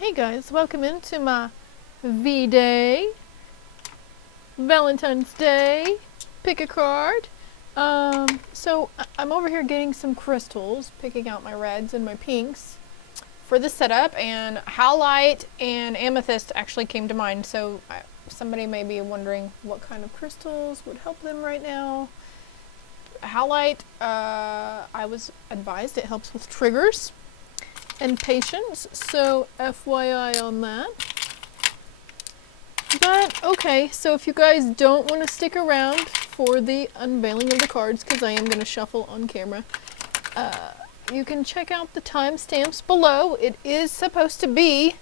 Hey guys, welcome into my V-Day, Valentine's Day, pick a card. So I'm over here getting some crystals, picking out my reds and my pinks for the setup, and howlite and amethyst actually came to mind, so somebody may be wondering what kind of crystals would help them right now. Howlite, I was advised it helps with triggers and patience, so FYI on that. But okay, so if you guys don't want to stick around for the unveiling of the cards, because I am going to shuffle on camera, you can check out the timestamps below. It is supposed to be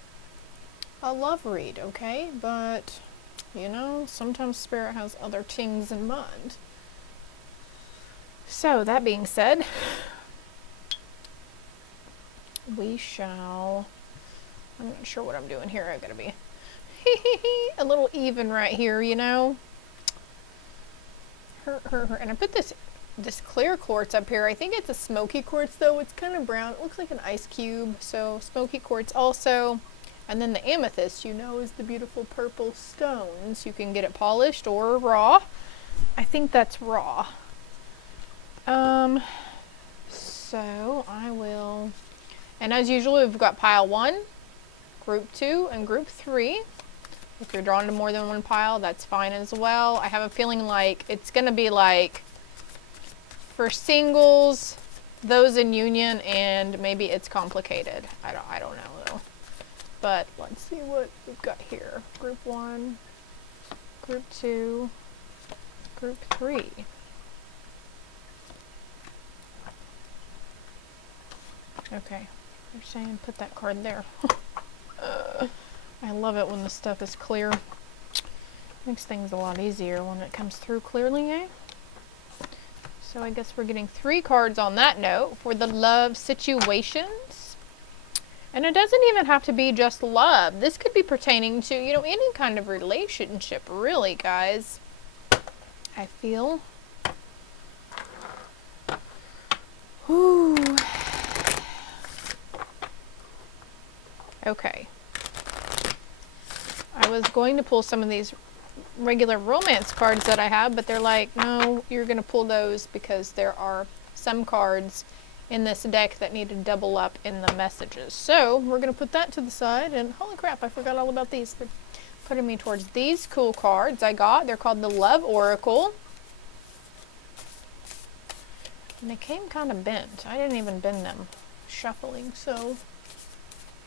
a love read, okay? But, you know, sometimes Spirit has other things in mind. So, that being said, we shall... I'm not sure what I'm doing here. I've got to be a little even right here, you know? And I put this clear quartz up here. I think it's a smoky quartz, though. It's kind of brown. It looks like an ice cube. So, smoky quartz also. And then the amethyst, you know, is the beautiful purple stones. You can get it polished or raw. I think that's raw. So I will, and as usual, we've got pile 1, group 2, and group 3. If you're drawn to more than one pile, that's fine as well. I have a feeling like it's going to be like for singles, those in union, and maybe it's complicated. I don't know though. But let's see what we've got here. Group 1, group 2, group 3. Okay, they're saying put that card there. I love it when the stuff is clear. Makes things a lot easier when it comes through clearly, eh? So I guess we're getting 3 cards on that note for the love situations. And it doesn't even have to be just love. This could be pertaining to, you know, any kind of relationship, really, guys. I feel. Whew. Okay. I was going to pull some of these regular romance cards that I have, but they're like, no, you're going to pull those because there are some cards in this deck that need to double up in the messages. So we're going to put that to the side, and holy crap, I forgot all about these. They're putting me towards these cool cards I got. They're called the Love Oracle. And they came kind of bent. I didn't even bend them shuffling, so...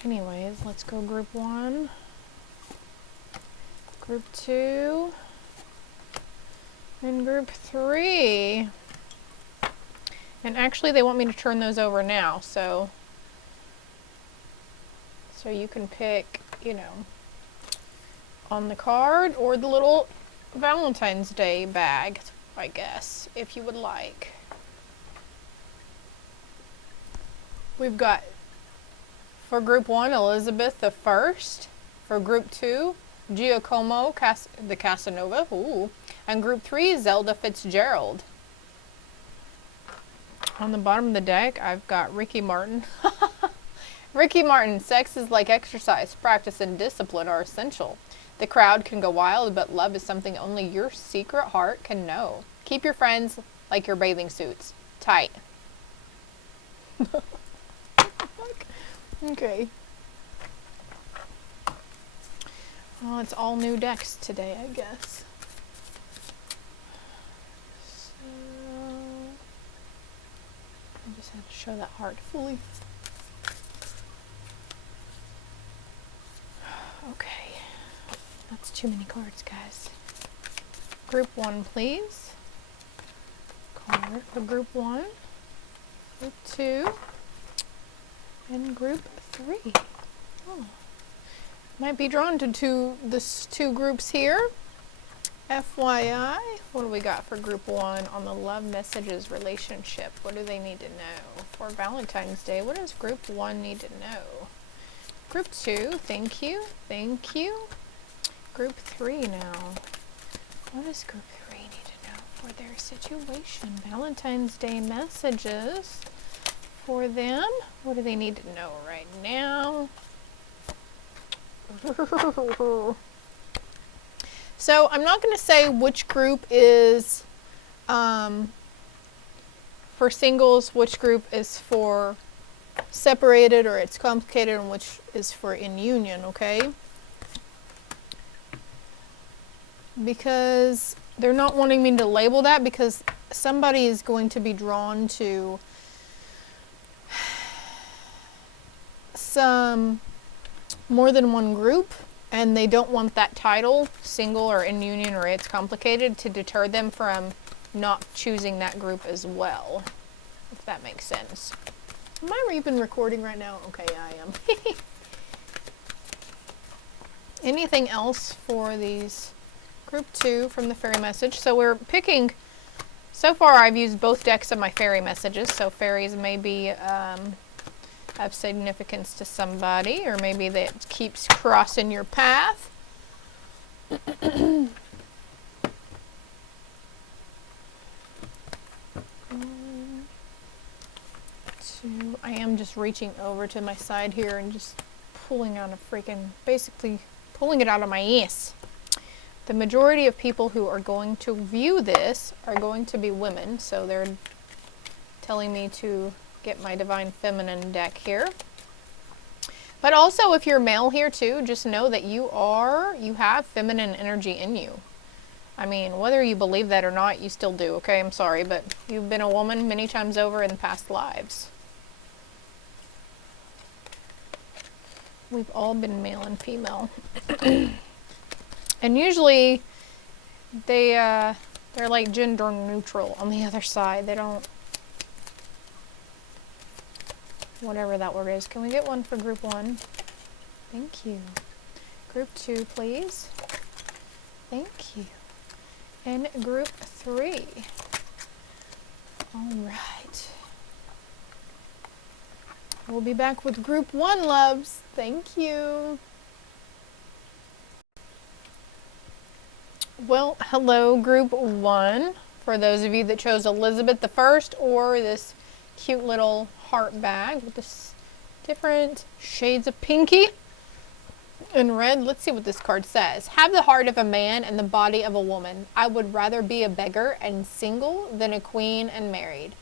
Anyways, let's go group 1, group 2, and group 3. And actually they want me to turn those over now, so you can pick, you know, on the card or the little Valentine's Day bag, I guess, if you would like. We've got for group 1, Elizabeth the First. For group 2, Giacomo the Casanova. Ooh. And group 3, Zelda Fitzgerald. On the bottom of the deck, I've got Ricky Martin. Ricky Martin, sex is like exercise. Practice and discipline are essential. The crowd can go wild, but love is something only your secret heart can know. Keep your friends like your bathing suits. Tight. Okay. Well, it's all new decks today, I guess. So, I just have to show that heart fully. Okay. That's too many cards, guys. Group 1, please. Card for group 1. Group 2. And group 3. Oh. Might be drawn to two groups here. FYI. What do we got for group 1 on the love messages relationship? What do they need to know? For Valentine's Day, what does group 1 need to know? Group 2, thank you. Thank you. Group 3 now. What does group 3 need to know for their situation? Valentine's Day messages. For them, what do they need to know right now? So I'm not going to say which group is for singles, which group is for separated or it's complicated, and which is for in union, okay? Because they're not wanting me to label that, because somebody is going to be drawn to some more than one group, and they don't want that title, single or in union or it's complicated, to deter them from not choosing that group as well, if that makes sense. Am I even recording right now? Okay, I am. Anything else for these group 2 from the fairy message? So we're picking, so far I've used both decks of my fairy messages, so fairies may be have significance to somebody, or maybe that keeps crossing your path. I am just reaching over to my side here and just pulling out a freaking, basically pulling it out of my ass. The majority of people who are going to view this are going to be women, so they're telling me to get my Divine Feminine deck here. But also, if you're male here too, just know that you have feminine energy in you. I mean, whether you believe that or not, you still do, okay? I'm sorry, but you've been a woman many times over in past lives. We've all been male and female. And usually, they're like gender neutral on the other side. They don't, whatever that word is. Can we get one for group 1? Thank you. Group 2, please. Thank you. And group 3. All right. We'll be back with group 1, loves. Thank you. Well, hello, group 1. For those of you that chose Elizabeth the First, or this cute little heart bag with this different shades of pinky and red. Let's see what this card says. Have the heart of a man and the body of a woman. I would rather be a beggar and single than a queen and married.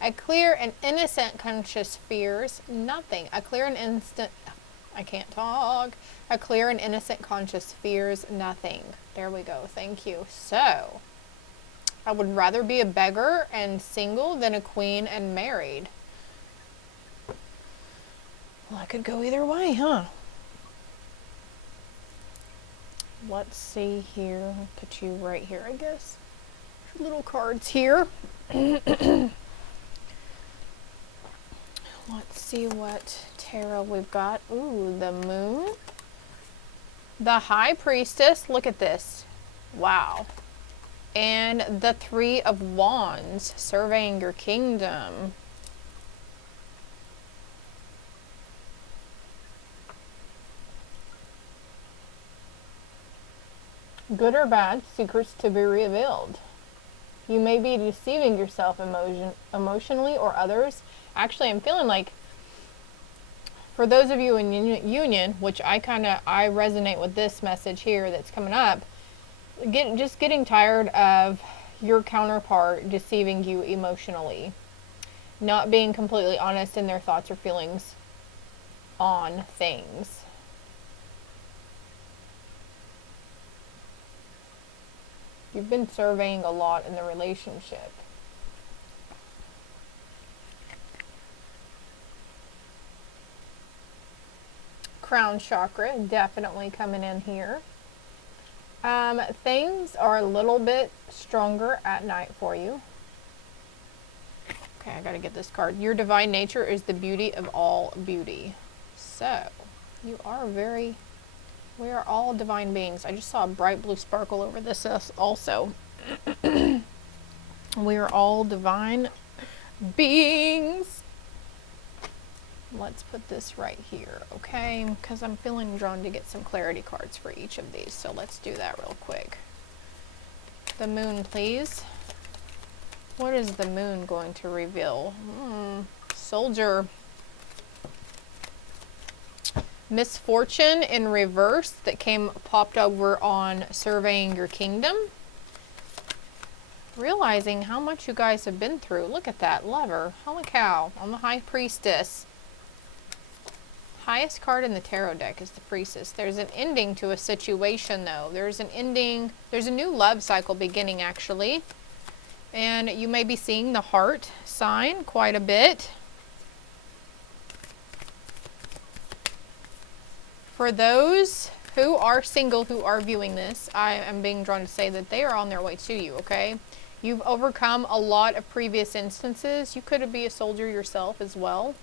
A clear and innocent conscience fears nothing. A clear and I can't talk. A clear and innocent conscience fears nothing. There we go. Thank you. So, I would rather be a beggar and single than a queen and married. Well, I could go either way, huh? Let's see here. I'll put you right here, I guess. Little cards here. Let's see what tarot we've got. Ooh, the Moon. The High Priestess. Look at this. Wow. And the 3 of Wands. Surveying your kingdom. Good or bad, secrets to be revealed. You may be deceiving yourself emotionally or others. Actually, I'm feeling like, for those of you in union, which I resonate with this message here that's coming up, just getting tired of your counterpart deceiving you emotionally. Not being completely honest in their thoughts or feelings on things. You've been surveying a lot in the relationship. Crown chakra definitely coming in here. Things are a little bit stronger at night for you. Okay, I gotta get this card. Your divine nature is the beauty of all beauty. So, you are we are all divine beings. I just saw a bright blue sparkle over this also. We are all divine beings. Let's put this right here, okay? Because I'm feeling drawn to get some clarity cards for each of these. So let's do that real quick. The Moon, please. What is the Moon going to reveal? Soldier. misfortune in reverse that popped over on surveying your kingdom. Realizing how much you guys have been through. Look at that lover. Holy cow. On the high priestess. Highest card in the tarot deck is the priestess. There's an ending to a situation though. There's an ending. There's a new love cycle beginning actually. And you may be seeing the heart sign quite a bit. For those who are single, who are viewing this, I am being drawn to say that they are on their way to you, okay? You've overcome a lot of previous instances. You could be a soldier yourself as well.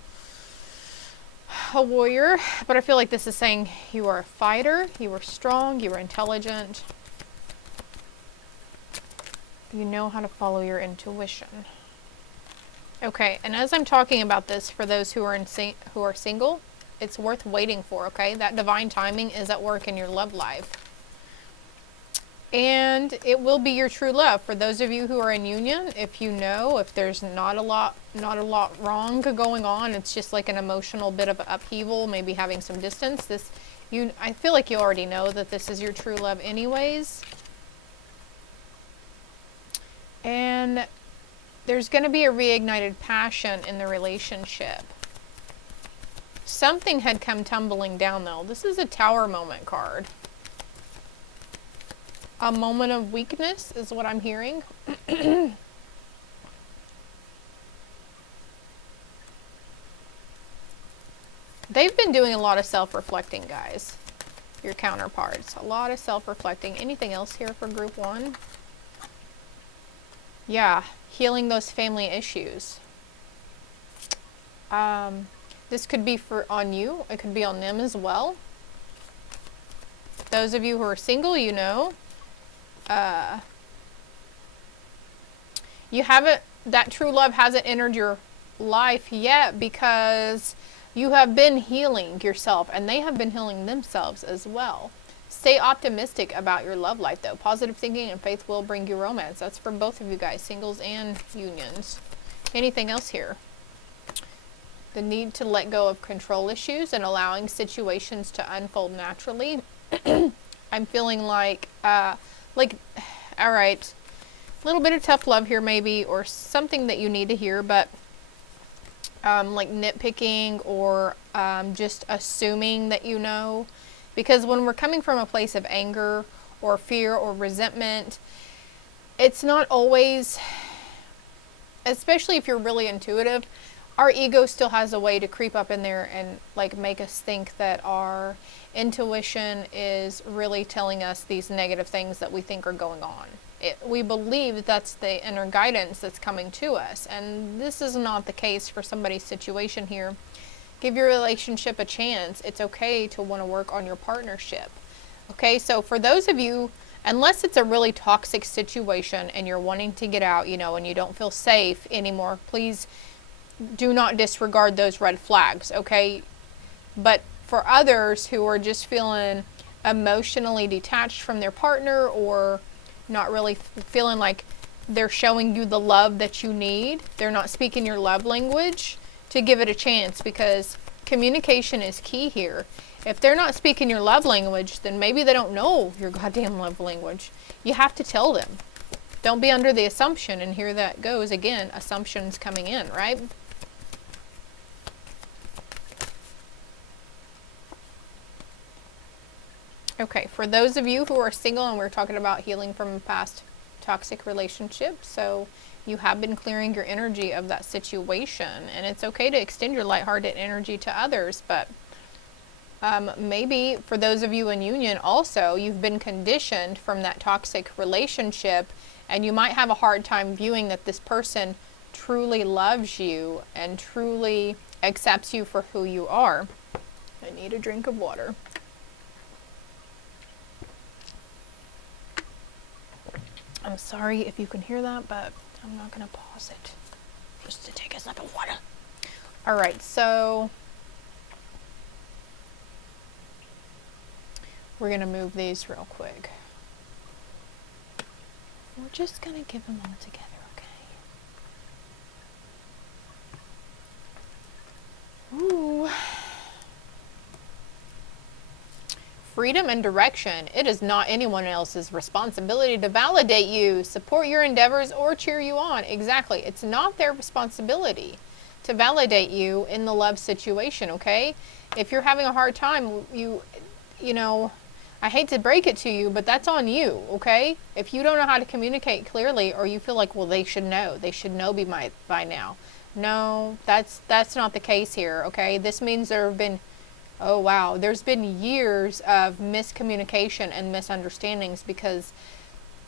A warrior. But I feel like this is saying you are a fighter, you are strong, you are intelligent. You know how to follow your intuition. Okay, and as I'm talking about this, for those who are single, it's worth waiting for, okay? That divine timing is at work in your love life. And it will be your true love. For those of you who are in union, if you know, if there's not a lot wrong going on, it's just like an emotional bit of upheaval, maybe having some distance. I feel like you already know that this is your true love anyways. And there's going to be a reignited passion in the relationship. Something had come tumbling down though. This is a Tower moment card. A moment of weakness is what I'm hearing. They've been doing a lot of self-reflecting, guys. Your counterparts. A lot of self-reflecting. Anything else here for group one? Yeah, healing those family issues. This could be on you. It could be on them as well. Those of you who are single, you know. That true love hasn't entered your life yet because you have been healing yourself and they have been healing themselves as well. Stay optimistic about your love life though. Positive thinking and faith will bring you romance. That's for both of you guys, singles and unions. Anything else here? The need to let go of control issues and allowing situations to unfold naturally. I'm feeling like, all right, a little bit of tough love here maybe, or something that you need to hear, but like nitpicking or just assuming that you know. Because when we're coming from a place of anger or fear or resentment, it's not always, especially if you're really intuitive, our ego still has a way to creep up in there and like make us think that our intuition is really telling us these negative things that we think are going on. We believe that's the inner guidance that's coming to us, and this is not the case for somebody's situation here. Give your relationship a chance. It's okay to want to work on your partnership. Okay, so for those of you, unless it's a really toxic situation and you're wanting to get out, you know, and you don't feel safe anymore, please do not disregard those red flags, okay? But for others who are just feeling emotionally detached from their partner or not really feeling like they're showing you the love that you need, they're not speaking your love language, to give it a chance, because communication is key here. If they're not speaking your love language, then maybe they don't know your goddamn love language. You have to tell them. Don't be under the assumption, and here that goes again, assumptions coming in, right? Okay, for those of you who are single, and we're talking about healing from a past toxic relationship, so you have been clearing your energy of that situation, and it's okay to extend your lighthearted energy to others, but maybe for those of you in union also, you've been conditioned from that toxic relationship, and you might have a hard time viewing that this person truly loves you and truly accepts you for who you are. I need a drink of water. I'm sorry if you can hear that, but I'm not going to pause it just to take a sip of water. All right, so we're going to move these real quick. We're just going to give them all together, okay? Ooh. freedom and direction. It is not anyone else's responsibility to validate you, support your endeavors, or cheer you on. Exactly. It's not their responsibility to validate you in the love situation, okay? If you're having a hard time, you know, I hate to break it to you, but that's on you, okay? If you don't know how to communicate clearly, or you feel like, well, they should know by now. No, that's not the case here, okay? This means there have been, oh wow, there's been years of miscommunication and misunderstandings because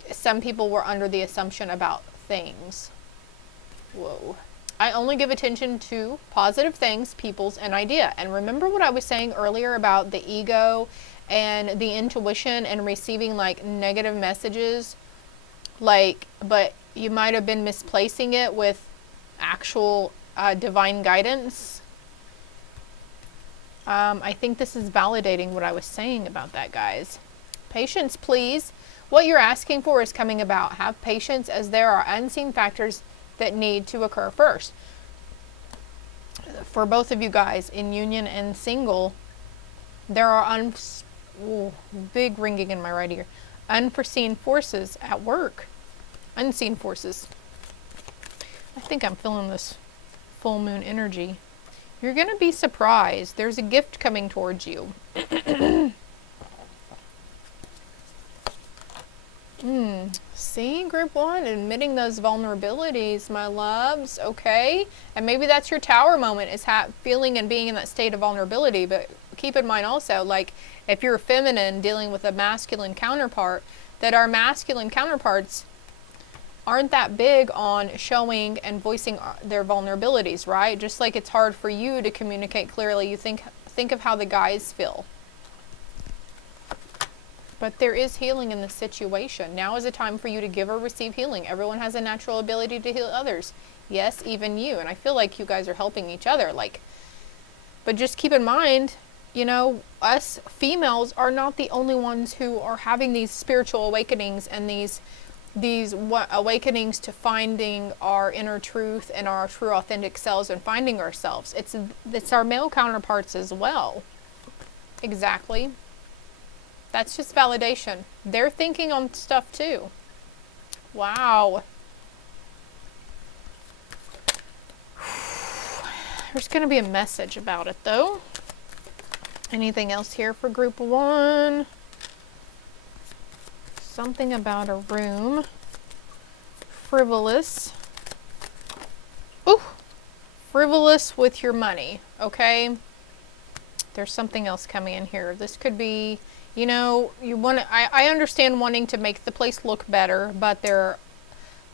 some people were under the assumption about things. Whoa. I only give attention to positive things, peoples, and idea. And remember what I was saying earlier about the ego and the intuition and receiving like negative messages? Like, but you might have been misplacing it with actual divine guidance. I think this is validating what I was saying about that, guys. Patience, please. What you're asking for is coming about. Have patience, as there are unseen factors that need to occur first. For both of you guys, in union and single, there are big ringing in my right ear. Unforeseen forces at work. Unseen forces. I think I'm feeling this full moon energy. You're going to be surprised. There's a gift coming towards you. See, group one, admitting those vulnerabilities, my loves, okay? And maybe that's your tower moment, is feeling and being in that state of vulnerability. But keep in mind also, like, if you're feminine dealing with a masculine counterpart, that our masculine counterparts aren't that big on showing and voicing their vulnerabilities, right? Just like it's hard for you to communicate clearly. You think of how the guys feel. But there is healing in this situation. Now is a time for you to give or receive healing. Everyone has a natural ability to heal others. Yes, even you. And I feel like you guys are helping each other. But just keep in mind, you know, us females are not the only ones who are having these spiritual awakenings and these awakenings to finding our inner truth and our true authentic selves and finding ourselves. It's our male counterparts as well. Exactly. That's just validation. They're thinking on stuff too. Wow. There's going to be a message about it though. Anything else here for group one? Something about a room. Frivolous. Ooh. Frivolous with your money. Okay. There's something else coming in here. This could be, you know, I understand wanting to make the place look better, but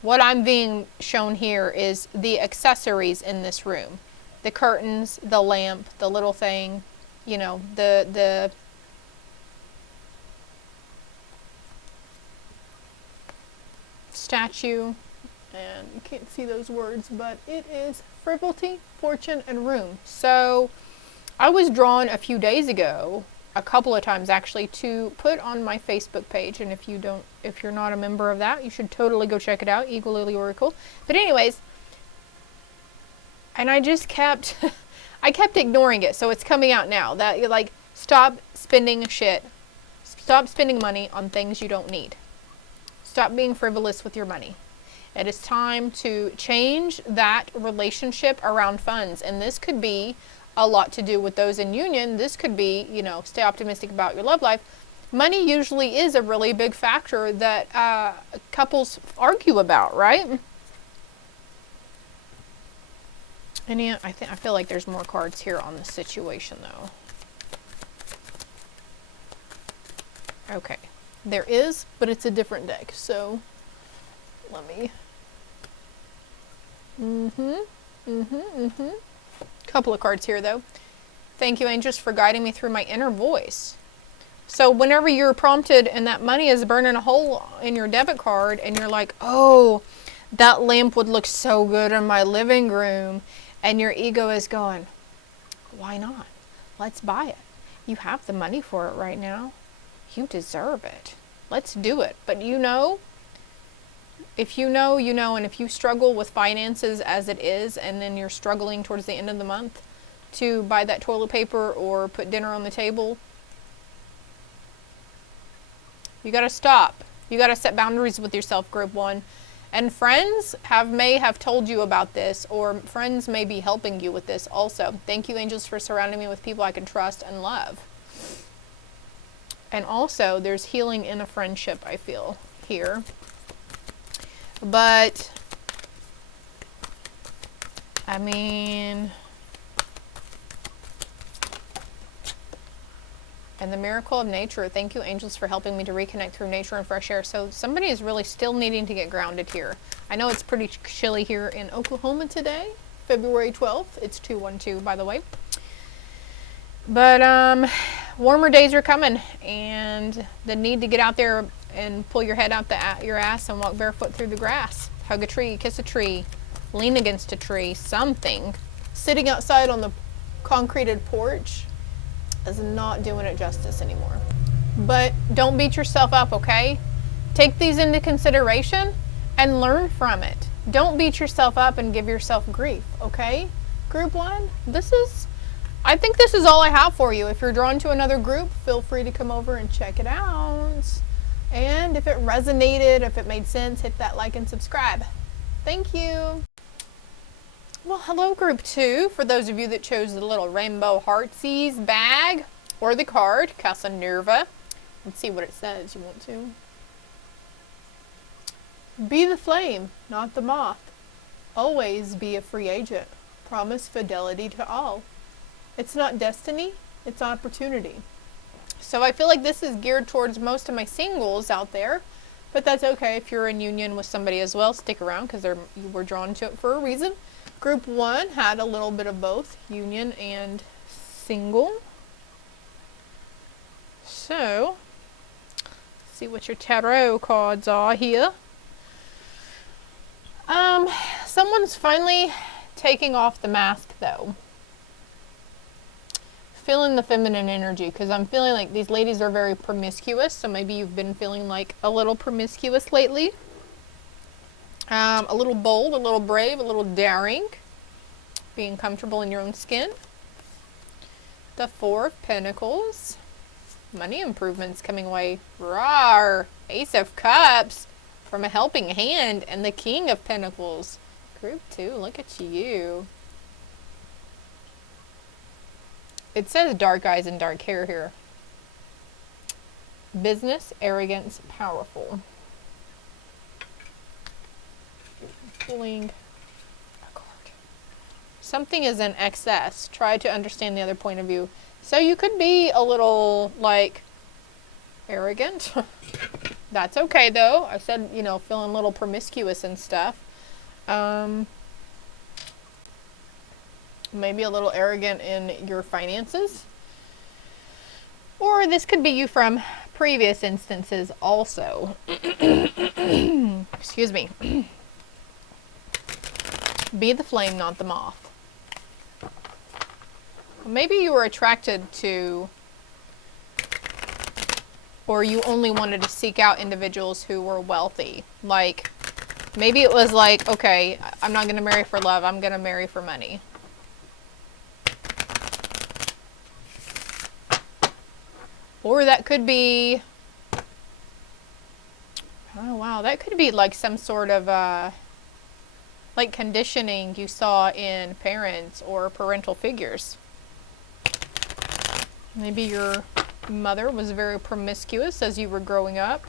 what I'm being shown here is the accessories in this room. The curtains, the lamp, the little thing, you know, the statue, and you can't see those words, but it is frivolity, fortune, and room. So I was drawn a few days ago, a couple of times actually, to put on my Facebook page, and if you're not a member of that, you should totally go check it out, Eagle Lily Oracle. But anyways, and I just kept I kept ignoring it, so it's coming out now that you're like, stop spending shit. Stop spending money on things you don't need. Stop being frivolous with your money. It is time to change that relationship around funds, and this could be a lot to do with those in union. This could be, you know, stay optimistic about your love life. Money usually is a really big factor that couples argue about, right? And yeah, I feel like there's more cards here on the situation though. Okay, there is, but it's a different deck. So let me. Couple of cards here though. Thank you, angels, for guiding me through my inner voice. So whenever you're prompted and that money is burning a hole in your debit card and you're like, oh, that lamp would look so good in my living room, and your ego is going, why not? Let's buy it. You have the money for it right now. You deserve it. Let's do it. But you know, if you know, you know, and if you struggle with finances as it is, and then you're struggling towards the end of the month to buy that toilet paper or put dinner on the table, You got to stop. You got to set boundaries with yourself, group one. And friends may have told you about this, or friends may be helping you with this also. Thank you, angels, for surrounding me with people I can trust and love. And also, there's healing in a friendship, I feel, here. But, I mean, and the miracle of nature. Thank you, angels, for helping me to reconnect through nature and fresh air. So somebody is really still needing to get grounded here. I know it's pretty chilly here in Oklahoma today, February 12th. It's 212, by the way. But warmer days are coming, and the need to get out there and pull your head out your ass and walk barefoot through the grass. Hug a tree, kiss a tree, lean against a tree, something. Sitting outside on the concreted porch is not doing it justice anymore. But don't beat yourself up, okay? Take these into consideration and learn from it. Don't beat yourself up and give yourself grief, okay? Group one, I think this is all I have for you. If you're drawn to another group, feel free to come over and check it out. And if it resonated, if it made sense, hit that like and subscribe. Thank you. Well, hello, group two. For those of you that chose the little rainbow heartsies bag or the card, Casanova. Let's see what it says. You want to? Be the flame, not the moth. Always be a free agent. Promise fidelity to all. It's not destiny, it's opportunity. So I feel like this is geared towards most of my singles out there, but that's okay if you're in union with somebody as well. Stick around because you were drawn to it for a reason. Group one had a little bit of both, union and single. So, let's see what your tarot cards are here. Someone's finally taking off the mask though. Feeling the feminine energy, because I'm feeling like these ladies are very promiscuous, so maybe you've been feeling like a little promiscuous lately. A little bold, a little brave, a little daring, being comfortable in your own skin. The Four of Pentacles, money improvements coming away. Rawr! Ace of Cups from a helping hand, and the King of Pentacles. Group two, look at you. It says dark eyes and dark hair here. Business, arrogance, powerful. Pulling a card. Something is in excess. Try to understand the other point of view. So you could be a little, like, arrogant. That's okay, though. I said, you know, feeling a little promiscuous and stuff. Maybe a little arrogant in your finances. Or this could be you from previous instances also. Excuse me. Be the flame, not the moth. Maybe you were attracted to, or you only wanted to seek out individuals who were wealthy. Like, maybe it was like, okay, I'm not going to marry for love, I'm going to marry for money. Or that could be, oh wow, that could be like some sort of like conditioning you saw in parents or parental figures. Maybe your mother was very promiscuous as you were growing up.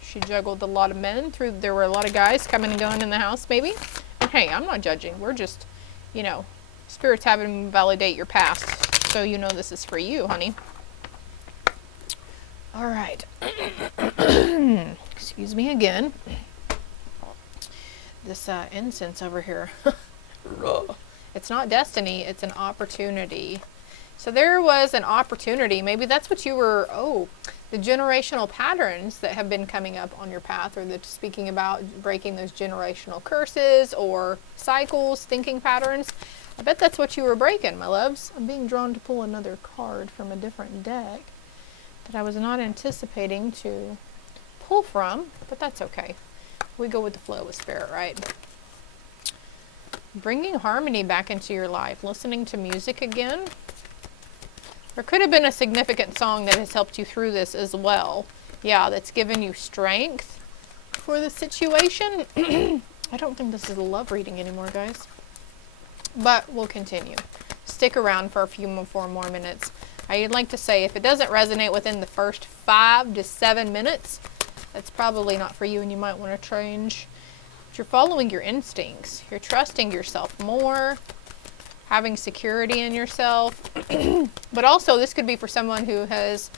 She juggled a lot of men there were a lot of guys coming and going in the house maybe. And hey, I'm not judging. We're just, you know, spirits having to validate your past. So you know this is for you, honey. All right. Excuse me again. This incense over here. It's not destiny, it's an opportunity. So there was an opportunity. Maybe that's what you were, the generational patterns that have been coming up on your path, or speaking about breaking those generational curses or cycles, thinking patterns. I bet that's what you were breaking, my loves. I'm being drawn to pull another card from a different deck that I was not anticipating to pull from, but that's okay. We go with the flow with spirit, right? Bringing harmony back into your life, listening to music again. There could have been a significant song that has helped you through this as well. Yeah, that's given you strength for the situation. I don't think this is a love reading anymore, guys. But we'll continue. Stick around for a few more minutes. I'd like to say, if it doesn't resonate within the first 5 to 7 minutes, that's probably not for you and you might want to change. But you're following your instincts. You're trusting yourself more, having security in yourself. But also, this could be for someone who has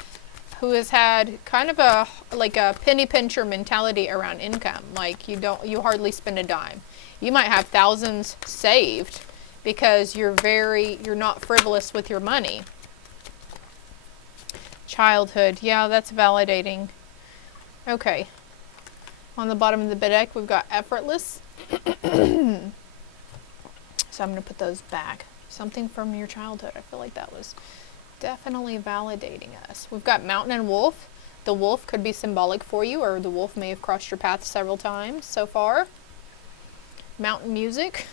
had kind of a penny pincher mentality around income. Like you hardly spend a dime. You might have thousands saved because you're not frivolous with your money. Childhood, yeah, that's validating. Okay. On the bottom of the deck, we've got effortless. So I'm going to put those back. Something from your childhood. I feel like that was definitely validating us. We've got mountain and wolf. The wolf could be symbolic for you, or the wolf may have crossed your path several times so far. Mountain music.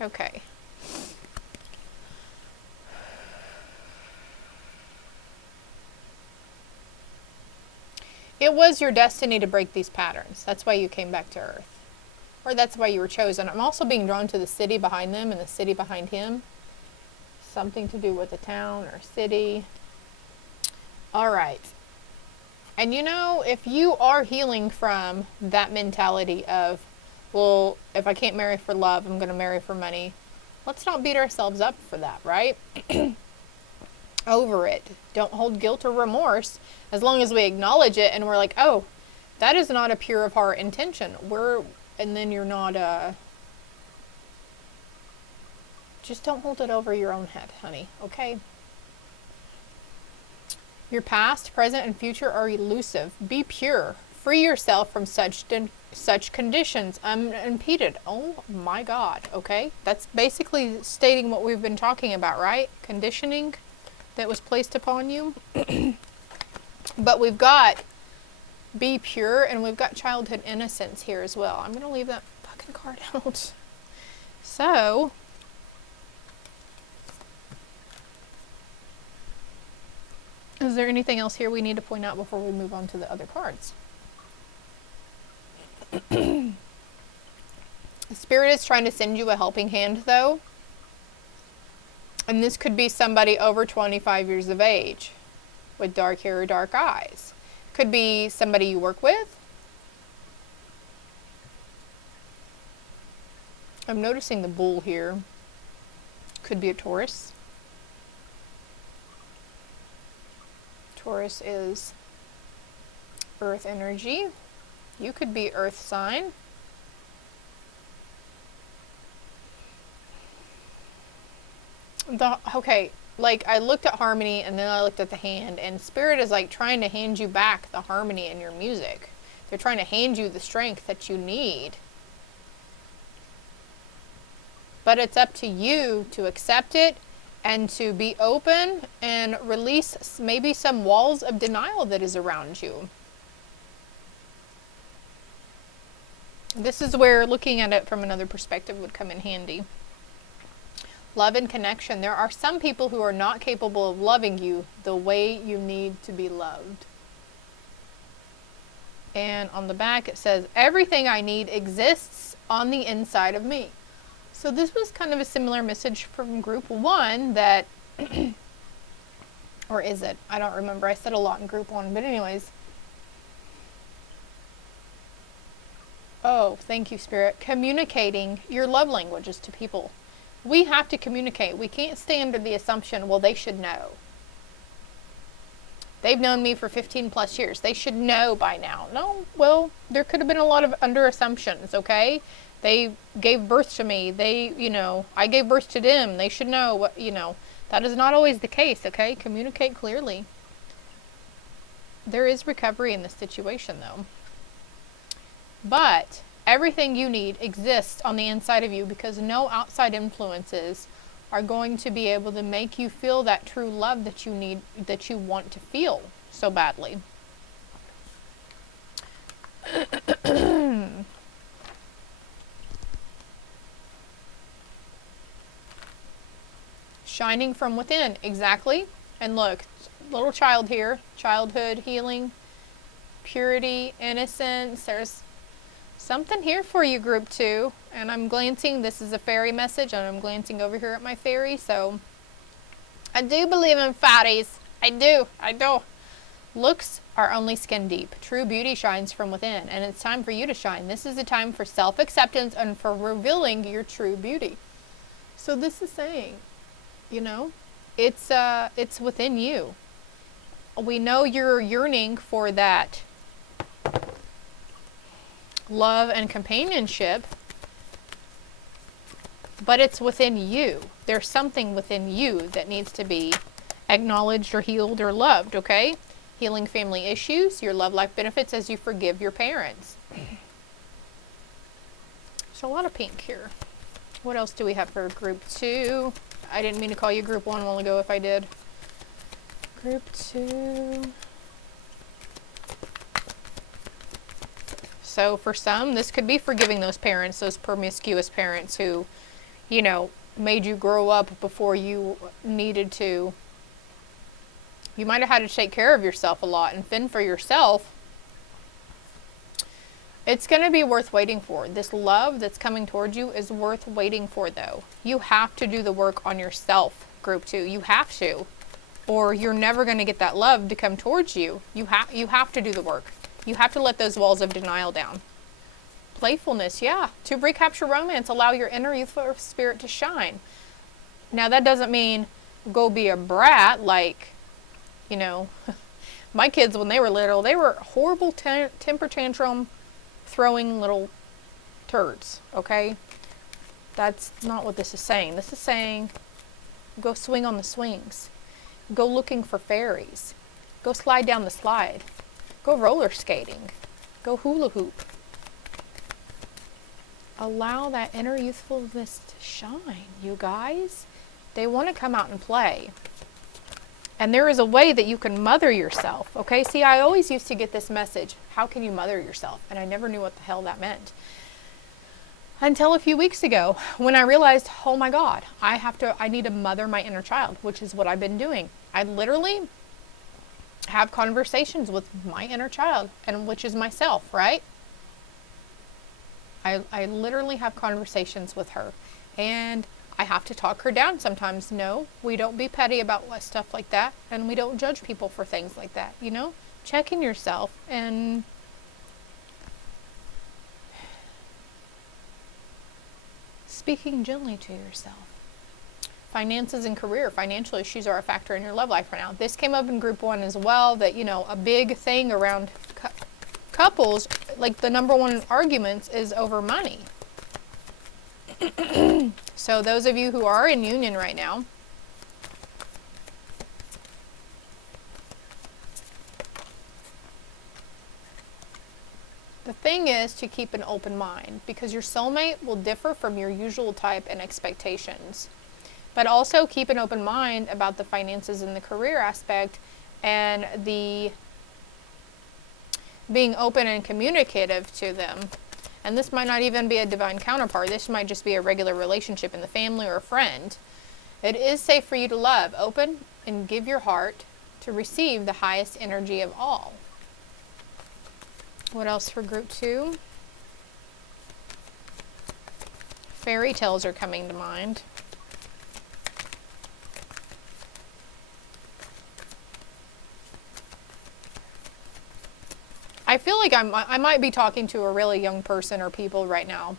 Okay. It was your destiny to break these patterns. That's why you came back to Earth. Or that's why you were chosen. I'm also being drawn to the city behind them and the city behind him. Something to do with a town or city. All right. And you know, if you are healing from that mentality of, well, if I can't marry for love, I'm going to marry for money. Let's not beat ourselves up for that, right? Over it. Don't hold guilt or remorse. As long as we acknowledge it and we're like, oh, that is not a pure of heart intention. And then you're not, just don't hold it over your own head, honey, okay? Your past, present, and future are elusive. Be pure. Free yourself from such conditions unimpeded. Oh my God, okay? That's basically stating what we've been talking about, right? Conditioning that was placed upon you. But we've got be pure, and we've got childhood innocence here as well. I'm going to leave that fucking card out. So, is there anything else here we need to point out before we move on to the other cards? Spirit is trying to send you a helping hand, though. And this could be somebody over 25 years of age with dark hair or dark eyes. Could be somebody you work with. I'm noticing the bull here. Could be a Taurus. Taurus is earth energy. You could be earth sign. Okay, like I looked at harmony and then I looked at the hand, and Spirit is like trying to hand you back the harmony in your music. They're trying to hand you the strength that you need. But it's up to you to accept it and to be open and release maybe some walls of denial that is around you. This is where looking at it from another perspective would come in handy. Love and connection. There are some people who are not capable of loving you the way you need to be loved. And on the back it says, everything I need exists on the inside of me. So this was kind of a similar message from group 1 that, or is it? I don't remember. I said a lot in group 1, but anyways. Oh, thank you, Spirit. Communicating your love languages to people. We have to communicate. We can't stay under the assumption, well, they should know. They've known me for 15 plus years. They should know by now. No, well, there could have been a lot of under assumptions, okay? They gave birth to me. I gave birth to them. They should know what, that is not always the case, okay? Communicate clearly. There is recovery in this situation, though. But everything you need exists on the inside of you, because no outside influences are going to be able to make you feel that true love that you need, that you want to feel so badly. Shining from within, exactly. And look, little child here. Childhood, healing, purity, innocence. There's something here for you, group 2. And I'm glancing, this is a fairy message, and I'm glancing over here at my fairy. So I do believe in fairies. I do. Looks are only skin deep. True beauty shines from within, and it's time for you to shine. This is a time for self-acceptance and for revealing your true beauty. So this is saying, you know, it's within you. We know you're yearning for that love and companionship, but it's within you. There's something within you that needs to be acknowledged or healed or loved, okay? Healing family issues, your love life benefits as you forgive your parents. There's a lot of pink here. What else do we have for group 2? I didn't mean to call you group 1 a while ago if I did. Group 2. So for some, this could be forgiving those parents, those promiscuous parents who, you know, made you grow up before you needed to. You might have had to take care of yourself a lot and fend for yourself. It's going to be worth waiting for. This love that's coming towards you is worth waiting for, though. You have to do the work on yourself, group 2. You have to. Or you're never going to get that love to come towards you. You have to do the work. You have to let those walls of denial down. Playfulness, yeah. To recapture romance, allow your inner youthful spirit to shine. Now, that doesn't mean go be a brat like, you know, my kids when they were little, they were horrible temper tantrum throwing little turds, okay? That's not what this is saying. This is saying go swing on the swings. Go looking for fairies. Go slide down the slide. Go roller skating. Go hula hoop. Allow that inner youthfulness to shine, you guys. They want to come out and play. And there is a way that you can mother yourself, okay? See, I always used to get this message, how can you mother yourself? And I never knew what the hell that meant. Until a few weeks ago, when I realized, oh my God, I need to mother my inner child, which is what I've been doing. I literally have conversations with my inner child, and which is myself, right? I literally have conversations with her, and I have to talk her down sometimes. No, we don't be petty about stuff like that, and we don't judge people for things like that, you know? Check in yourself and speaking gently to yourself. Finances and career. Financial issues are a factor in your love life right now. This came up in group 1 as well, that, you know, a big thing around couples, like the number one arguments is over money. So those of you who are in union right now, the thing is to keep an open mind, because your soulmate will differ from your usual type and expectations. But also keep an open mind about the finances and the career aspect, and the being open and communicative to them. And this might not even be a divine counterpart. This might just be a regular relationship in the family or a friend. It is safe for you to love, open, and give your heart to receive the highest energy of all. What else for group 2? Fairy tales are coming to mind. I feel like I might be talking to a really young person or people right now.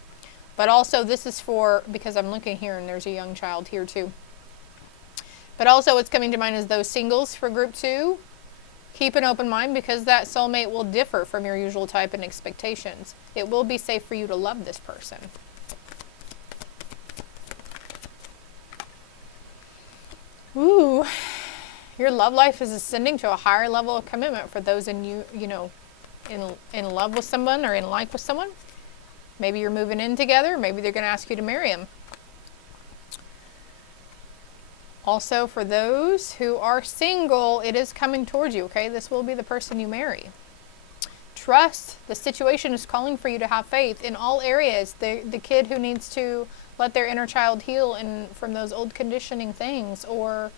But also this is for, because I'm looking here and there's a young child here too. But also what's coming to mind is those singles for group 2. Keep an open mind, because that soulmate will differ from your usual type and expectations. It will be safe for you to love this person. Ooh, your love life is ascending to a higher level of commitment for those in you know, in love with someone or in like with someone. Maybe you're moving in together. Maybe they're going to ask you to marry them. Also, for those who are single, it is coming towards you, okay? This will be the person you marry. Trust. The situation is calling for you to have faith in all areas. The kid who needs to let their inner child heal from those old conditioning things, or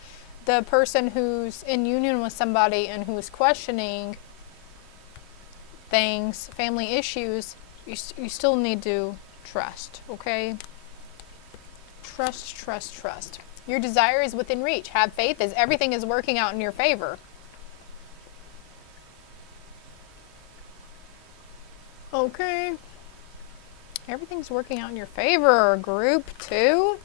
the person who's in union with somebody and who's questioning things, family issues, you still need to trust, okay? Trust, trust, trust. Your desire is within reach. Have faith as everything is working out in your favor. Okay. Everything's working out in your favor. Group 2.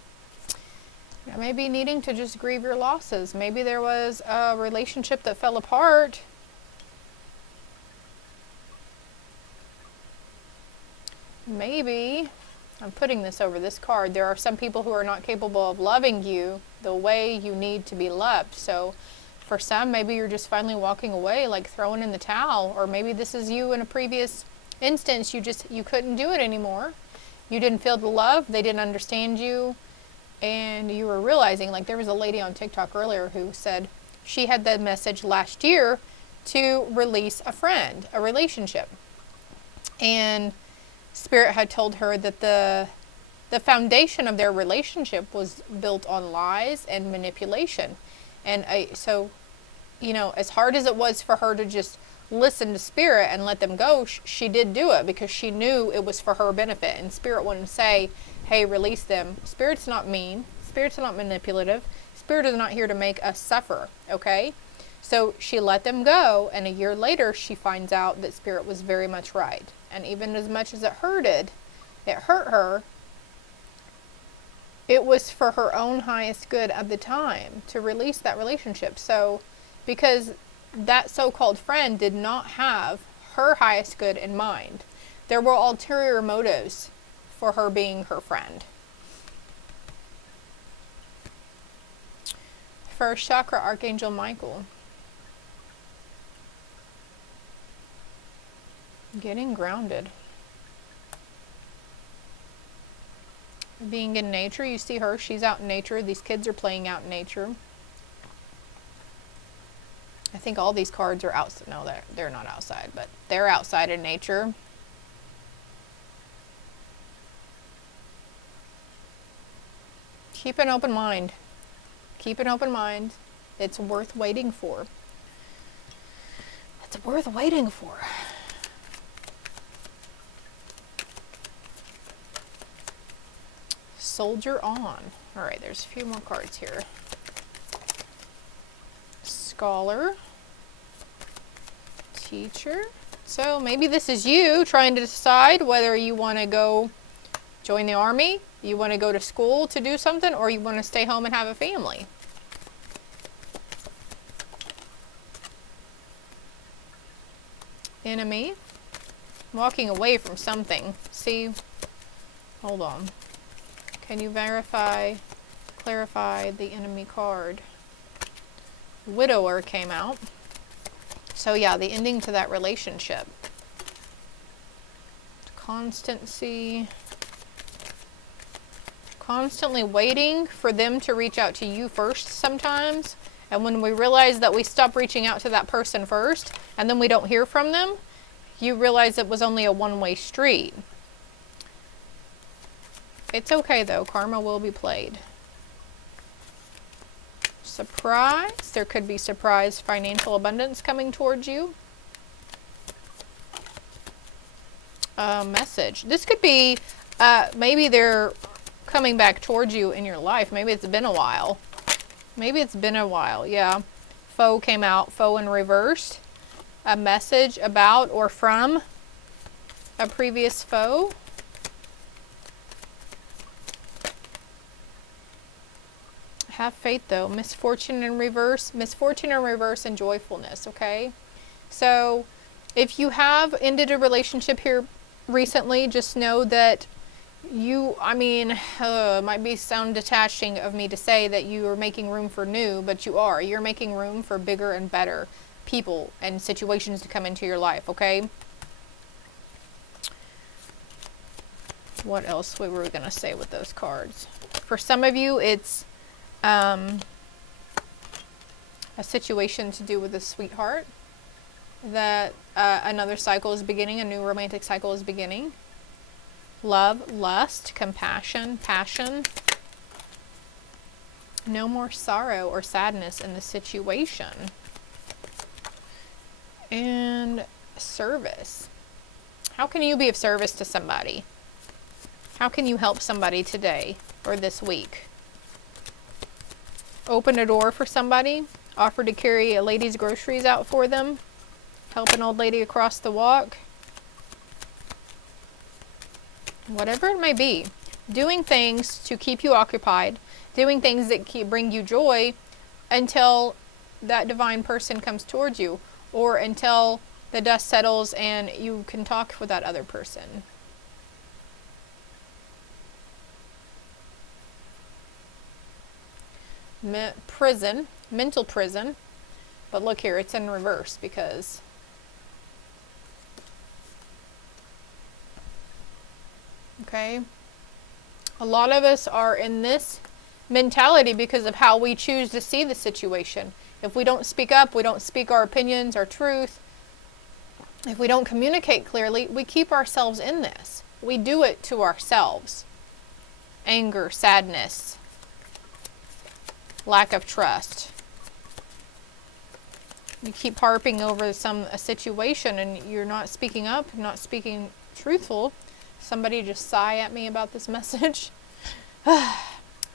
You may be needing to just grieve your losses. Maybe there was a relationship that fell apart. Maybe, I'm putting this over this card, there are some people who are not capable of loving you the way you need to be loved. So for some, maybe you're just finally walking away, like throwing in the towel. Or maybe this is you in a previous instance. You couldn't do it anymore. You didn't feel the love. They didn't understand you. And you were realizing, like there was a lady on TikTok earlier who said she had the message last year to release a friend, a relationship. And Spirit had told her that the foundation of their relationship was built on lies and manipulation. And so, you know, as hard as it was for her to just listen to Spirit and let them go, she did do it because she knew it was for her benefit. And Spirit wouldn't say, hey, release them. Spirit's not mean. Spirit's not manipulative. Spirit is not here to make us suffer, okay? So she let them go, and a year later she finds out that Spirit was very much right. And even as much as it hurt her, it was for her own highest good at the time to release that relationship. So, because that so-called friend did not have her highest good in mind. There were ulterior motives for her being her friend. First chakra, Archangel Michael. Getting grounded. Being in nature, you see her, she's out in nature. These kids are playing out in nature. I think all these cards are outside. No, they're not outside, but they're outside in nature. Keep an open mind. Keep an open mind. It's worth waiting for. It's worth waiting for. Soldier on. All right, there's a few more cards here. Scholar. Teacher. So maybe this is you trying to decide whether you want to go join the army, you want to go to school to do something, or you want to stay home and have a family. Enemy. Walking away from something. See? Hold on. Can you clarify the enemy card? Widower came out. So yeah, the ending to that relationship. Constancy. Constantly waiting for them to reach out to you first sometimes. And when we realize that we stop reaching out to that person first, and then we don't hear from them, you realize it was only a one-way street. It's okay though, karma will be played. Surprise, there could be surprise financial abundance coming towards you. Message. This could be, maybe they're coming back towards you in your life. Maybe it's been a while. Maybe it's been a while, yeah. Foe came out, foe in reverse. A message about or from a previous foe. Have faith though. Misfortune in reverse. Misfortune in reverse and joyfulness, okay? So if you have ended a relationship here recently, just know that it might sound detaching of me to say that you are making room for new, but you are. You're making room for bigger and better people and situations to come into your life, okay? What else were we going to say with those cards? For some of you, it's a situation to do with a sweetheart. That another cycle is beginning, a new romantic cycle is beginning. Love, lust, compassion, passion. No more sorrow or sadness in the situation. And service. How can you be of service to somebody? How can you help somebody today or this week? Open a door for somebody. Offer to carry a lady's groceries out for them. Help an old lady across the walk. Whatever it may be. Doing things to keep you occupied. Doing things that bring you joy until that divine person comes towards you. Or until the dust settles and you can talk with that other person. Prison, mental prison. But look here, it's in reverse because okay, a lot of us are in this mentality because of how we choose to see the situation. If we don't speak up, we don't speak our opinions, our truth, if we don't communicate clearly, we keep ourselves in this. We do it to ourselves. Anger, sadness, lack of trust. You keep harping over a situation and you're not speaking up, not speaking truthful. Somebody just sigh at me about this message.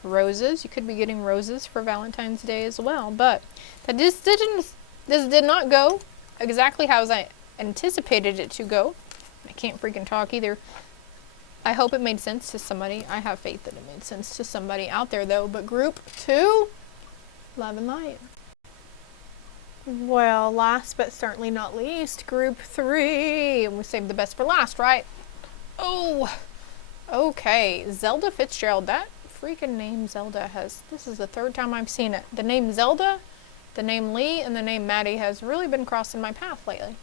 Roses. You could be getting roses for Valentine's Day as well. But this did not go exactly how I anticipated it to go. I can't freaking talk either. I hope it made sense to somebody. I have faith that it made sense to somebody out there though. But group 2, love and light. Well, last but certainly not least, group 3. And we saved the best for last, right? Oh, okay. Zelda Fitzgerald. That freaking name Zelda this is the 3rd time I've seen it. The name Zelda, the name Lee, and the name Maddie has really been crossing my path lately.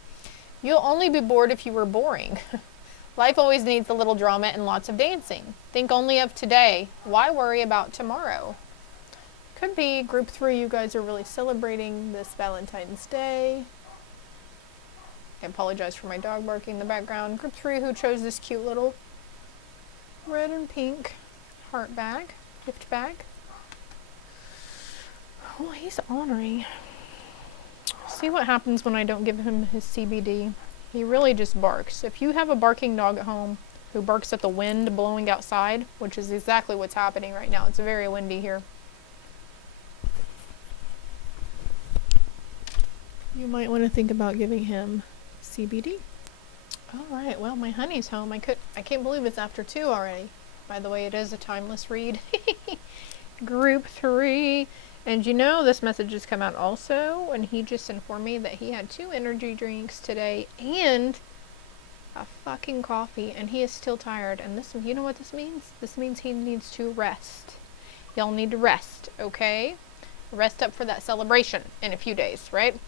You'll only be bored if you were boring. Life always needs a little drama and lots of dancing. Think only of today. Why worry about tomorrow? Could be group 3, you guys are really celebrating this Valentine's Day. I apologize for my dog barking in the background. Group 3 who chose this cute little red and pink heart bag, gift bag. Oh, he's ornery. See what happens when I don't give him his CBD. He really just barks. If you have a barking dog at home who barks at the wind blowing outside, which is exactly what's happening right now. It's very windy here. You might want to think about giving him CBD. All right, well, my honey's home. I can't believe it's after 2 already. By the way, it is a timeless read. Group 3. And you know, this message has come out also, and he just informed me that he had 2 energy drinks today and a fucking coffee, and he is still tired. And this, you know what this means? This means he needs to rest. Y'all need to rest, okay? Rest up for that celebration in a few days, right?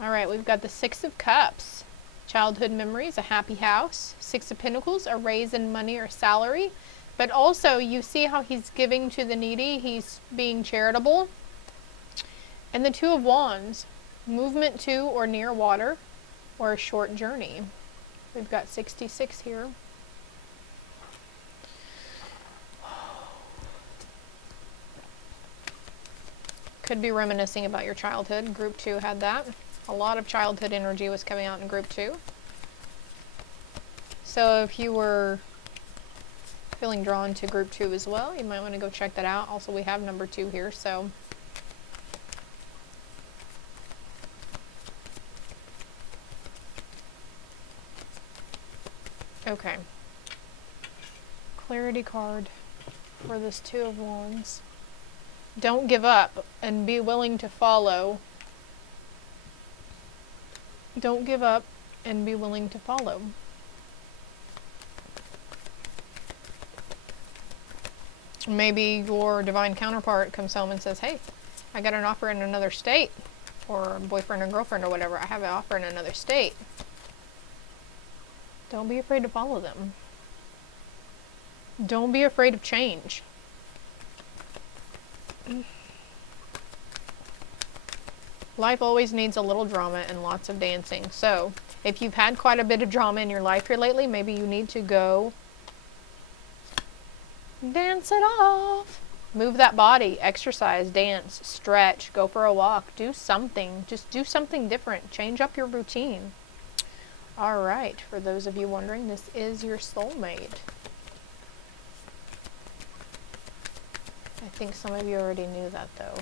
All right, we've got the 6 of Cups. Childhood memories, a happy house. 6 of Pentacles, a raise in money or salary. But also, you see how he's giving to the needy. He's being charitable. And the 2 of Wands, movement to or near water or a short journey. We've got 66 here. Could be reminiscing about your childhood. Group 2 had that. A lot of childhood energy was coming out in group 2. So if you were feeling drawn to group 2 as well, you might want to go check that out. Also, we have number 2 here, so okay. Clarity card for this 2 of Wands. Don't give up and be willing to follow. Don't give up and be willing to follow. Maybe your divine counterpart comes home and says, hey, I got an offer in another state, or boyfriend or girlfriend or whatever. I have an offer in another state. Don't be afraid to follow them. Don't be afraid of change. Life always needs a little drama and lots of dancing. So if you've had quite a bit of drama in your life here lately, maybe you need to go dance it off. Move that body, exercise, dance, stretch, go for a walk, do something. Just do something different. Change up your routine. All right, for those of you wondering, this is your soulmate. I think some of you already knew that though.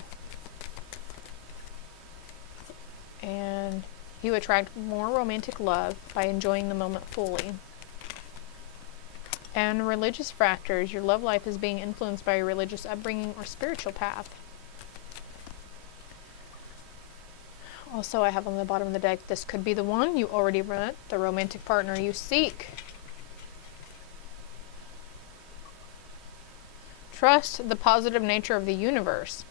And you attract more romantic love by enjoying the moment fully. And religious factors, your love life is being influenced by your religious upbringing or spiritual path. Also, I have on the bottom of the deck, this could be the one you already met, the romantic partner you seek. Trust the positive nature of the universe.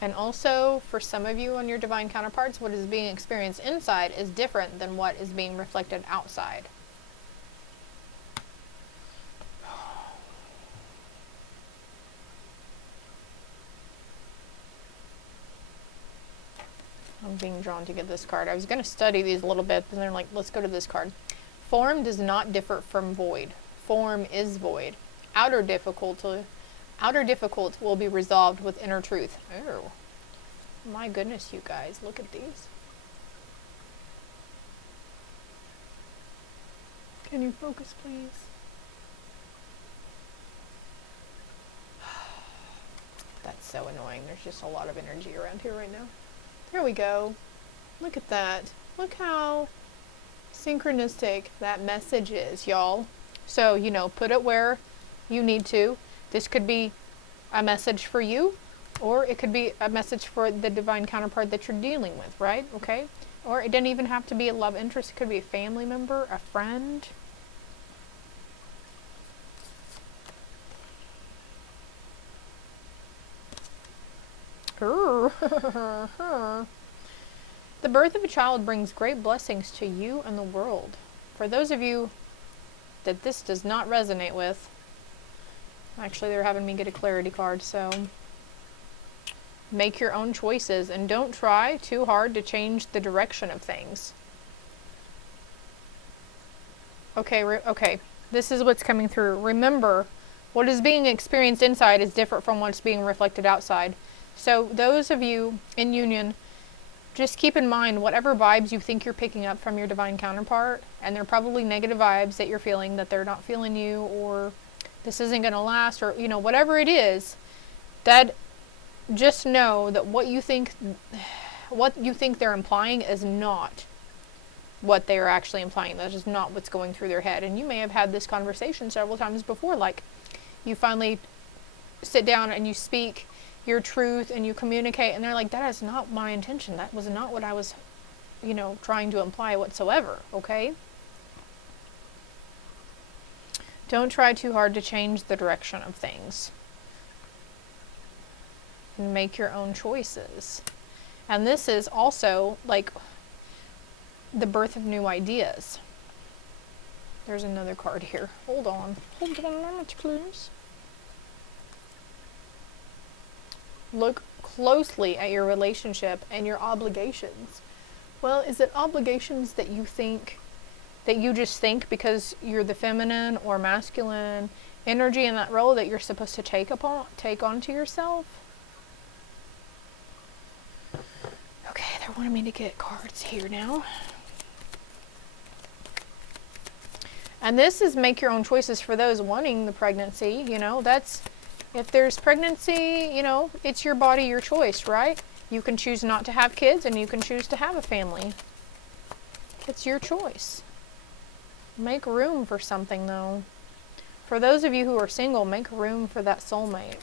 And also, for some of you and your divine counterparts, what is being experienced inside is different than what is being reflected outside. I'm being drawn to get this card. I was going to study these a little bit, but then I'm like, let's go to this card. Form does not differ from void. Form is void. Outer difficult will be resolved with inner truth. Oh, my goodness, you guys, look at these. Can you focus, please? That's so annoying. There's just a lot of energy around here right now. There we go. Look at that. Look how synchronistic that message is, y'all. So, you know, put it where you need to. This could be a message for you, or it could be a message for the divine counterpart that you're dealing with, right? Okay? Or it doesn't even have to be a love interest. It could be a family member, a friend. The birth of a child brings great blessings to you and the world. For those of you that this does not resonate with, actually they're having me get a clarity card, so make your own choices and don't try too hard to change the direction of things. Okay, this is what's coming through. Remember, what is being experienced inside is different from what's being reflected outside. So those of you in union, just keep in mind whatever vibes you think you're picking up from your divine counterpart, and they're probably negative vibes that you're feeling, that they're not feeling you, or this isn't going to last, or, you know, whatever it is, that just know that what you think they're implying is not what they are actually implying. That is not what's going through their head. And you may have had this conversation several times before, like you finally sit down and you speak your truth and you communicate, and they're like, that is not my intention. That was not what I was, you know, trying to imply whatsoever, okay? Don't try too hard to change the direction of things. And make your own choices. And this is also like the birth of new ideas. There's another card here. Hold on a minute, please. Look closely at your relationship and your obligations. Well, is it obligations that you think, that you just think because you're the feminine or masculine energy in that role that you're supposed to take onto yourself? Okay, they're wanting me to get cards here now. And this is make your own choices for those wanting the pregnancy, you know, that's, if there's pregnancy, you know, it's your body, your choice, right? You can choose not to have kids and you can choose to have a family. It's your choice. Make room for something, though. For those of you who are single, make room for that soulmate.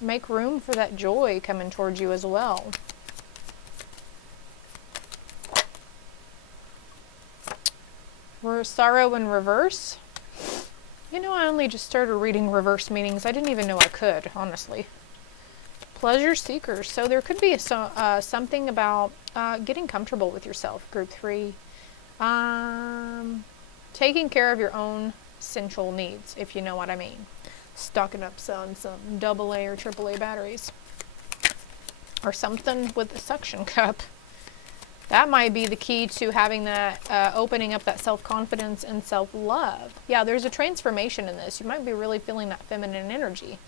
Make room for that joy coming towards you as well. Sorrow in reverse. You know, I only just started reading reverse meanings. I didn't even know I could, honestly. Pleasure seekers. So there could be something about getting comfortable with yourself, group 3. Taking care of your own sensual needs, if you know what I mean. Stocking up some AA or AAA batteries. Or something with a suction cup. That might be the key to having that, opening up that self-confidence and self-love. Yeah, there's a transformation in this. You might be really feeling that feminine energy.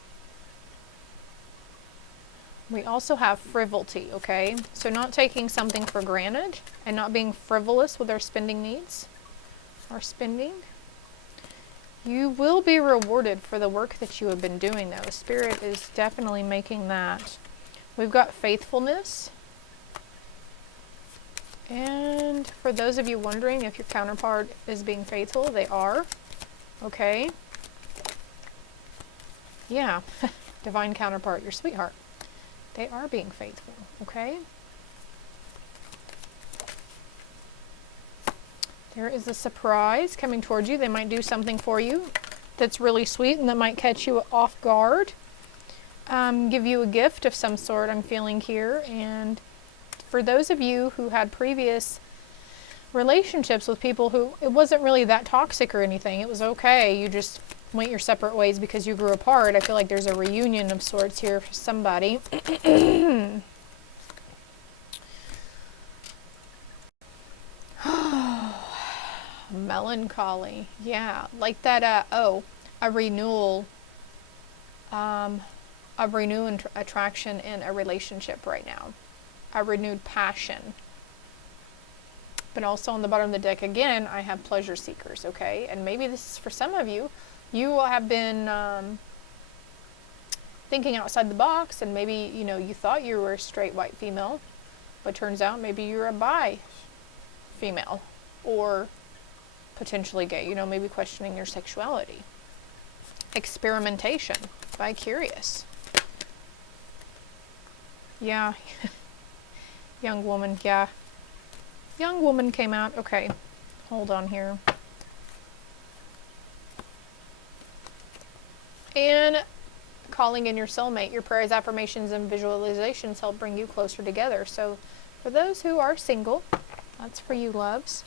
We also have frivolity, okay? So not taking something for granted and not being frivolous with our spending needs, our spending. You will be rewarded for the work that you have been doing, though. Spirit is definitely making that. We've got faithfulness. And for those of you wondering if your counterpart is being faithful, they are. Okay. Yeah. Divine counterpart, your sweetheart. They are being faithful. Okay. There is a surprise coming towards you. They might do something for you that's really sweet and that might catch you off guard. Give you a gift of some sort, I'm feeling here. And for those of you who had previous relationships with people who it wasn't really that toxic or anything, it was okay, you just went your separate ways because you grew apart, I feel like there's a reunion of sorts here for somebody. Melancholy. Yeah, like that, a renewal, a renewed attraction in a relationship right now. A renewed passion. But also on the bottom of the deck again, I have pleasure seekers, okay? And maybe this is for some of you. You have been thinking outside the box, and maybe, you know, you thought you were a straight white female, but turns out maybe you're a bi female, or potentially gay, you know, maybe questioning your sexuality. Experimentation, bi-curious. Yeah. Young woman, yeah. Young woman came out. Okay, hold on here. And calling in your soulmate. Your prayers, affirmations, and visualizations help bring you closer together. So for those who are single, that's for you, loves.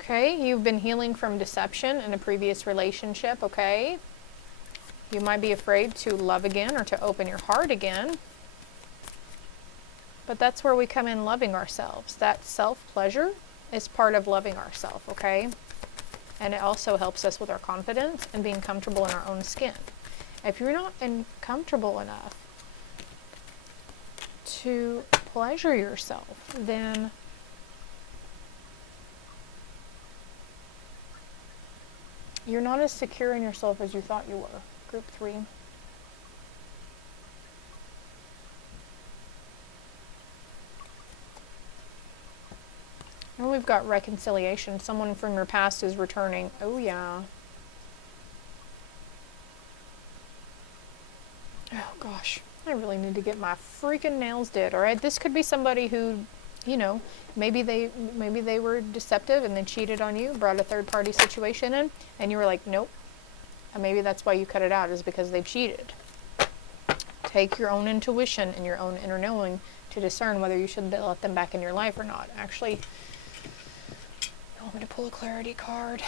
Okay, you've been healing from deception in a previous relationship, okay? You might be afraid to love again or to open your heart again. But that's where we come in loving ourselves. That self-pleasure is part of loving ourselves, okay? And it also helps us with our confidence and being comfortable in our own skin. If you're not comfortable enough to pleasure yourself, then you're not as secure in yourself as you thought you were. Group 3. And we've got reconciliation. Someone from your past is returning. Oh, yeah. Oh, gosh. I really need to get my freaking nails did, all right? This could be somebody who, you know, maybe they were deceptive and they cheated on you, brought a third-party situation in, and you were like, nope. And maybe that's why you cut it out, is because they cheated. Take your own intuition and your own inner knowing to discern whether you should let them back in your life or not. Actually, you want me to pull a clarity card?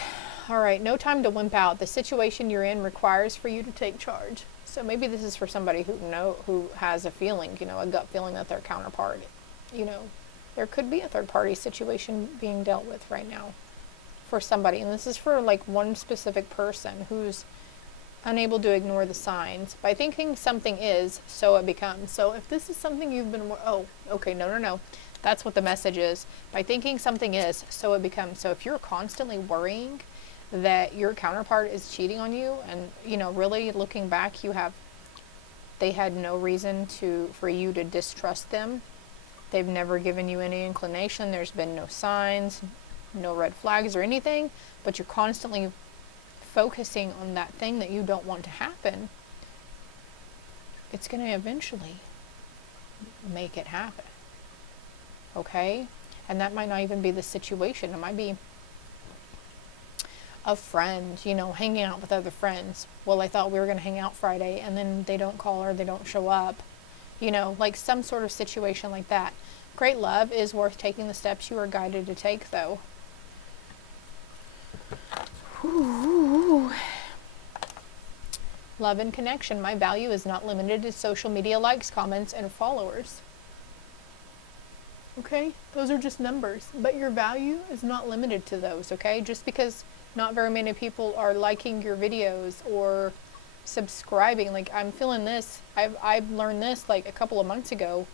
All right, no time to wimp out. The situation you're in requires for you to take charge. So maybe this is for somebody who has a feeling, you know, a gut feeling that their counterpart, you know, there could be a third-party situation being dealt with right now for somebody. And this is for like one specific person who's unable to ignore the signs. By thinking something is, so it becomes. So if this is something you've been, oh, okay, no. That's what the message is. By thinking something is, so it becomes. So if you're constantly worrying that your counterpart is cheating on you, and, you know, really looking back, they had no reason for you to distrust them. They've never given you any inclination. There's been no signs, no red flags or anything, but you're constantly focusing on that thing that you don't want to happen. It's going to eventually make it happen. Okay? And that might not even be the situation. It might be a friend, you know, hanging out with other friends. Well, I thought we were going to hang out Friday, and then they don't call or they don't show up. You know, like some sort of situation like that. Great love is worth taking the steps you are guided to take, though. Ooh. Love and connection. My value is not limited to social media likes, comments, and followers. Okay? Those are just numbers. But your value is not limited to those, okay? Just because not very many people are liking your videos or subscribing. Like, I'm feeling this. I've learned this like a couple of months ago.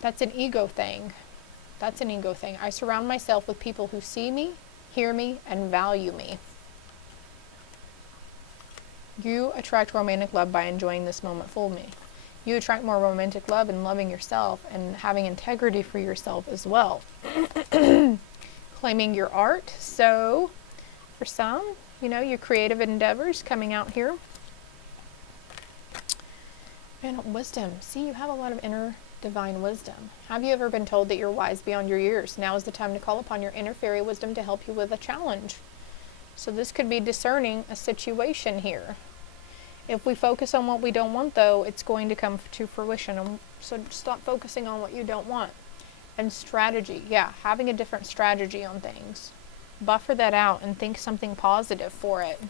That's an ego thing. That's an ego thing. I surround myself with people who see me, hear me, and value me. You attract romantic love by enjoying this moment fully. You attract more romantic love and loving yourself and having integrity for yourself as well. Claiming your art. So, for some, you know, your creative endeavors coming out here. And wisdom. See, you have a lot of inner divine wisdom. Have you ever been told that you're wise beyond your years? Now is the time to call upon your inner fairy wisdom to help you with a challenge. So this could be discerning a situation here. If we focus on what we don't want, though, it's going to come to fruition. So stop focusing on what you don't want. And strategy. Yeah, having a different strategy on things. Buffer that out and think something positive for it.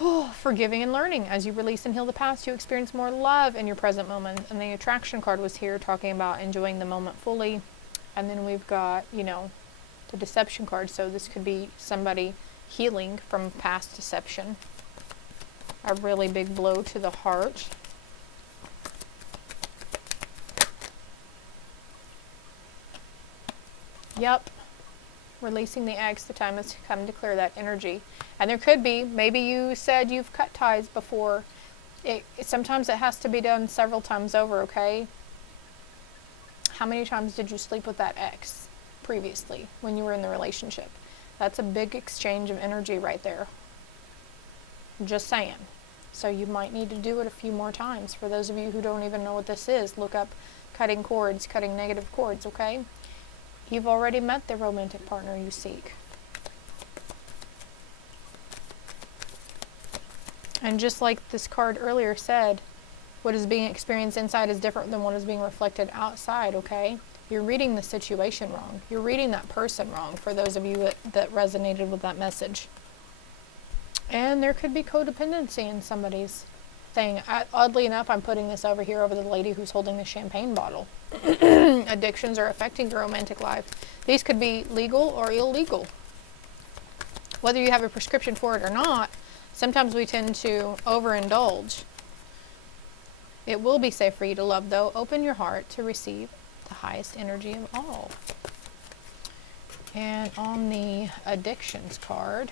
Oh, forgiving and learning. As you release and heal the past, you experience more love in your present moment. And the attraction card was here talking about enjoying the moment fully. And then we've got, you know, the deception card. So this could be somebody healing from past deception. A really big blow to the heart. Yep. Releasing the eggs, the time has come to clear that energy. And there could be, maybe you said you've cut ties before. Sometimes it has to be done several times over, okay? How many times did you sleep with that ex previously when you were in the relationship? That's a big exchange of energy right there. Just saying. So you might need to do it a few more times. For those of you who don't even know what this is, look up cutting cords, cutting negative cords, okay? You've already met the romantic partner you seek. And just like this card earlier said, what is being experienced inside is different than what is being reflected outside, okay? You're reading the situation wrong. You're reading that person wrong, for those of you that resonated with that message. And there could be codependency in somebody's thing. Oddly enough, I'm putting this over here over the lady who's holding the champagne bottle. Addictions are affecting your romantic life. These could be legal or illegal. Whether you have a prescription for it or not, sometimes we tend to overindulge. It will be safe for you to love, though. Open your heart to receive the highest energy of all. And on the addictions card,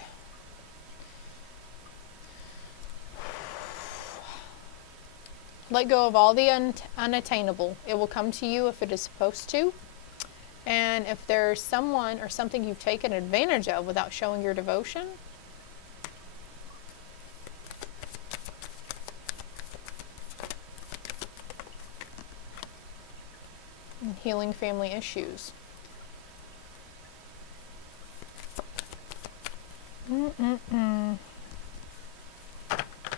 let go of all the unattainable. It will come to you if it is supposed to. And if there's someone or something you've taken advantage of without showing your devotion, and healing family issues.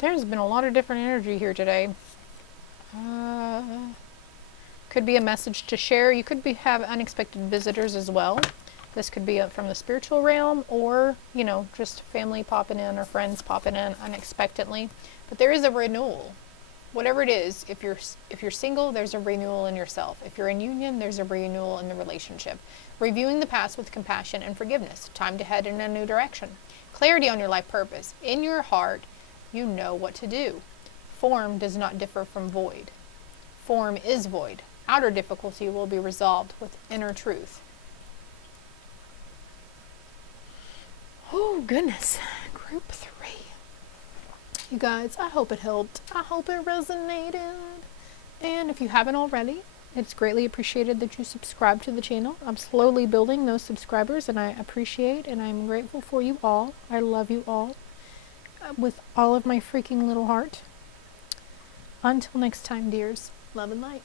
There's been a lot of different energy here today. Could be a message to share. You could have unexpected visitors as well. This could be from the spiritual realm, or, you know, just family popping in or friends popping in unexpectedly. But there is a renewal. Whatever it is, if you're single, there's a renewal in yourself. If you're in union, there's a renewal in the relationship. Reviewing the past with compassion and forgiveness. Time to head in a new direction. Clarity on your life purpose. In your heart, you know what to do. Form does not differ from void. Form is void. Outer difficulty will be resolved with inner truth. Oh, goodness. Group 3. You guys, I hope it helped. I hope it resonated. And if you haven't already, it's greatly appreciated that you subscribe to the channel. I'm slowly building those subscribers, and I appreciate and I'm grateful for you all. I love you all with all of my freaking little heart. Until next time, dears. Love and light.